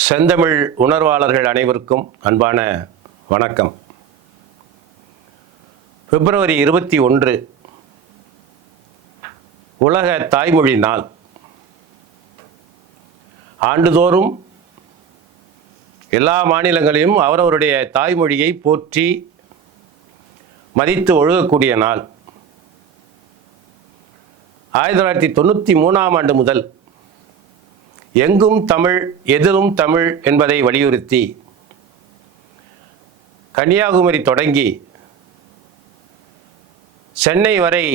செந்தமிழ் உணர்வாளர்கள் அனைவருக்கும் அன்பான வணக்கம். பிப்ரவரி 21 உலக தாய்மொழி நாள். ஆண்டுதோறும் எல்லா மாநிலங்களிலும் அவரவருடைய தாய்மொழியை போற்றி மதித்து ஒழுகக்கூடிய நாள். 1993 ஆண்டு முதல் எங்கும் தமிழ் எதிலும் தமிழ் என்பதை வலியுறுத்தி கன்னியாகுமரி தொடங்கி சென்னை வரை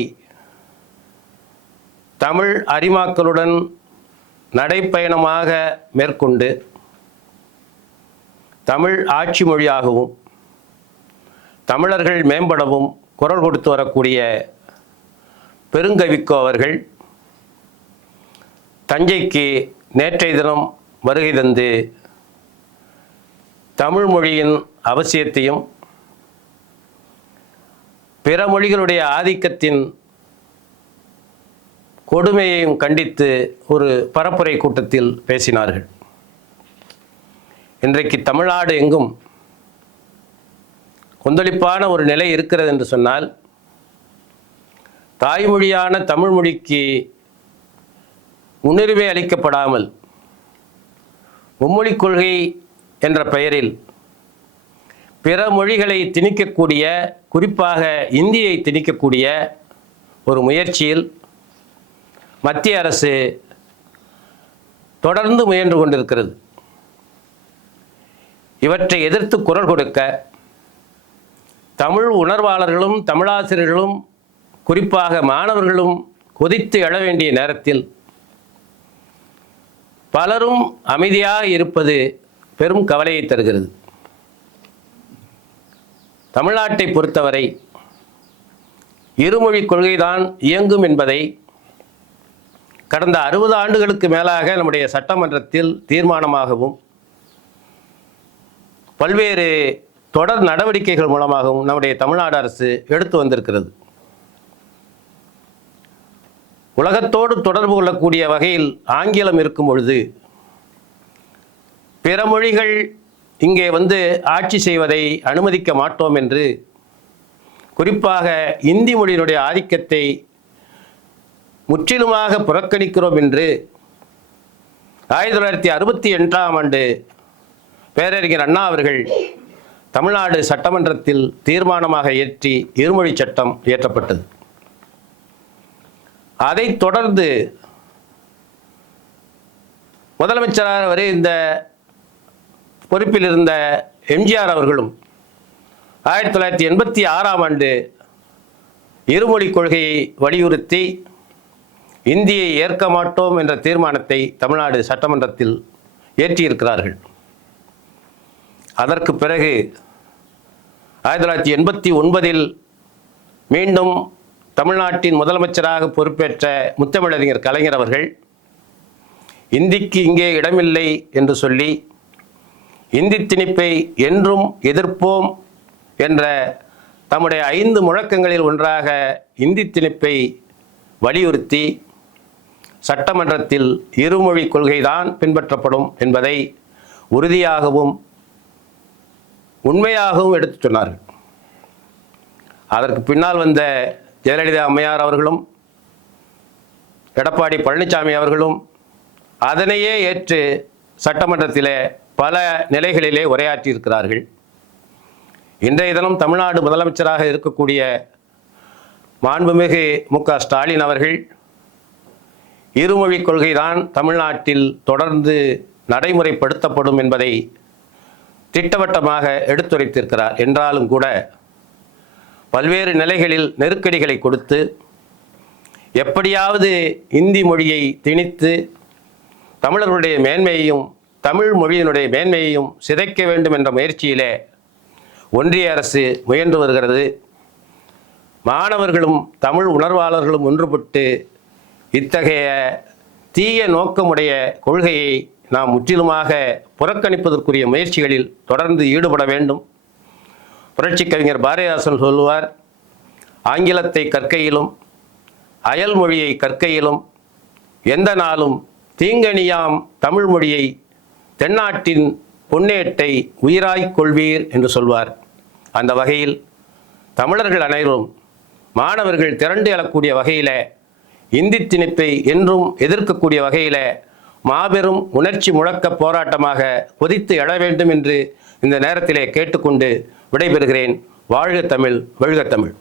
தமிழ் அறிமாக்களுடன் நடைப்பயணமாக மேற்கொண்டு தமிழ் ஆட்சி மொழியாகவும் தமிழர்கள் மேம்படவும் குரல் கொடுத்து வரக்கூடிய பெருங்கவிக்கோ அவர்கள் தஞ்சைக்கு நேற்றைய தினம் வருகை தந்து தமிழ் மொழியின் அவசியத்தையும் பிற மொழிகளுடைய ஆதிக்கத்தின் கொடுமையையும் கண்டித்து ஒரு பரப்புரை கூட்டத்தில் பேசினார்கள். இன்றைக்கு தமிழ்நாடு எங்கும் கொந்தளிப்பான ஒரு நிலை இருக்கிறது என்று சொன்னால், தாய்மொழியான தமிழ் மொழிக்கு முன்னுரிமை அளிக்கப்படாமல் மும்மொழிக் கொள்கை என்ற பெயரில் பிற மொழிகளை திணிக்கக்கூடிய, குறிப்பாக இந்தியை திணிக்கக்கூடிய ஒரு முயற்சியில் மத்திய அரசு தொடர்ந்து முயன்று கொண்டிருக்கிறது. இவற்றை எதிர்த்து குரல் கொடுக்க தமிழ் உணர்வாளர்களும் தமிழாசிரியர்களும் குறிப்பாக மாணவர்களும் கொதித்து எழ வேண்டிய நேரத்தில் பலரும் அமைதியாக இருப்பது பெரும் கவலையை தருகிறது. தமிழ்நாட்டை பொறுத்தவரை இருமொழிக் கொள்கைதான் இயங்கும் என்பதை கடந்த 60 ஆண்டுகளுக்கு மேலாக நம்முடைய சட்டமன்றத்தில் தீர்மானமாகவும் பல்வேறு தொடர் நடவடிக்கைகள் மூலமாகவும் நம்முடைய தமிழ்நாடு அரசு எடுத்து வந்திருக்கிறது. உலகத்தோடு தொடர்பு கொள்ளக்கூடிய வகையில் ஆங்கிலம் இருக்கும் பொழுது பிற மொழிகள் இங்கே ஆட்சி செய்வதை அனுமதிக்க மாட்டோம் என்று, குறிப்பாக இந்தி மொழியினுடைய ஆதிக்கத்தை முற்றிலுமாக புறக்கணிக்கிறோம் என்று 1968 ஆண்டு பேரறிஞர் அண்ணா அவர்கள் தமிழ்நாடு சட்டமன்றத்தில் தீர்மானமாக இயற்றி இருமொழி சட்டம் இயற்றப்பட்டது. அதைத் தொடர்ந்து முதலமைச்சராக வரை இந்த பொறுப்பில் இருந்த எம்ஜிஆர் அவர்களும் 1986 ஆண்டு இருமொழிக் கொள்கையை வலியுறுத்தி இந்தியை ஏற்க மாட்டோம் என்ற தீர்மானத்தை தமிழ்நாடு சட்டமன்றத்தில் ஏற்றியிருக்கிறார்கள். அதற்கு பிறகு 1989 மீண்டும் தமிழ்நாட்டின் முதலமைச்சராக பொறுப்பேற்ற முத்தமிழறிஞர் கலைஞர் அவர்கள் இந்திக்கு இங்கே இடமில்லை என்று சொல்லி இந்தி திணிப்பை என்றும் எதிர்ப்போம் என்ற தம்முடைய 5 முழக்கங்களில் ஒன்றாக இந்தி திணிப்பை வலியுறுத்தி சட்டமன்றத்தில் இருமொழி கொள்கைதான் பின்பற்றப்படும் என்பதை உறுதியாகவும் உண்மையாகவும் எடுத்து சொன்னார்கள். அதற்கு பின்னால் வந்த ஜெயலலிதா அம்மையார் அவர்களும் எடப்பாடி பழனிசாமி அவர்களும் அதனையே ஏற்று சட்டமன்றத்திலே பல நிலைகளிலே உரையாற்றியிருக்கிறார்கள். இன்றைய தினம் தமிழ்நாடு முதலமைச்சராக இருக்கக்கூடிய மாண்புமிகு மு.க. ஸ்டாலின் அவர்கள் இருமொழிக் கொள்கைதான் தமிழ்நாட்டில் தொடர்ந்து நடைமுறைப்படுத்தப்படும் என்பதை திட்டவட்டமாக எடுத்துரைத்திருக்கிறார். என்றாலும் கூட பல்வேறு நிலைகளில் நெருக்கடிகளை கொடுத்து எப்படியாவது இந்தி மொழியை திணித்து தமிழர்களுடைய மேன்மையையும் தமிழ் மொழியினுடைய மேன்மையையும் சிதைக்க வேண்டும் என்ற முயற்சியிலே ஒன்றிய அரசு முயன்று வருகிறது. மாணவர்களும் தமிழ் உணர்வாளர்களும் ஒன்றுபட்டு இத்தகைய தீய நோக்கமுடைய கொள்கையை நாம் முற்றிலுமாக புறக்கணிப்பதற்குரிய முயற்சிகளில் தொடர்ந்து ஈடுபட வேண்டும். புரட்சி கவிஞர் பாரதிதாசன் சொல்லுவார், ஆங்கிலத்தை கற்கையிலும் அயல் மொழியை கற்கையிலும் எந்த நாளும் தீங்கணியாம் தமிழ் மொழியை தென்னாட்டின் பொன்னேட்டை உயிராய்க் கொள்வீர் என்று சொல்வார். அந்த வகையில் தமிழர்கள் அனைவரும் மாணவர்கள் திரண்டு எழக்கூடிய வகையில் இந்தி திணிப்பை என்றும் எதிர்க்கக்கூடிய வகையில் மாபெரும் உணர்ச்சி முழக்க போராட்டமாக கொதித்து எழ வேண்டும் என்று இந்த நேரத்திலே கேட்டுக்கொண்டு விடைபெறுகிறேன். வாழ்க தமிழ், வெல்க தமிழ்.